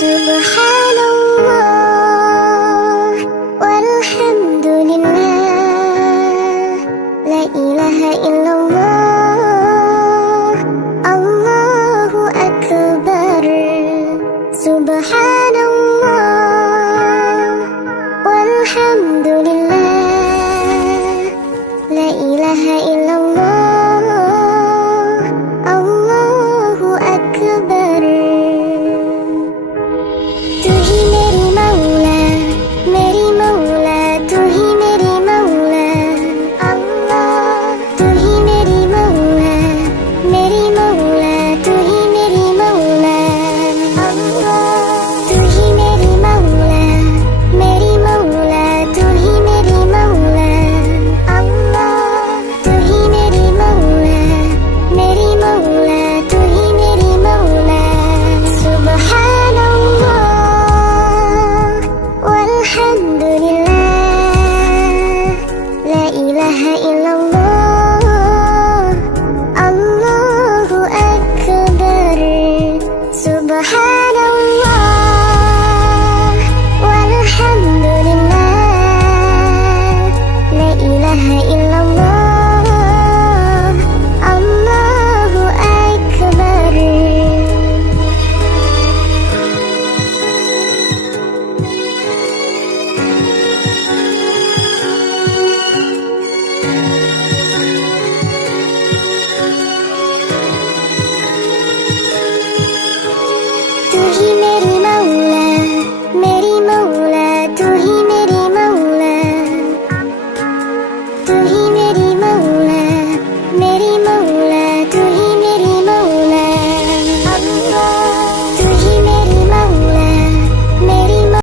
Subhanallah walhamdulillah, la ilaha illallah, Allahu akbar. Subhanallah walhamdulillah, la ilaha illallah, Allahu akbar. तू ही मेरी मौला, मेरी मौला, तू ही मेरी मौला, अल्लाह। तू ही मेरी मौला, मेरी मौला, तू ही मेरी मौला, अल्लाह। तू ही मेरी मौला, मेरी मौला, तू ही मेरी मौला, अल्लाह। तू ही मेरी मौला, मेरी मौला, तू ही मेरी मौला। सुब्हानल्लाह walhamdulillah, la ilaha illallah, Allahu akbar. Subhanallah walhamdulillah, la ilaha illallah, Allahu akbar. तू ही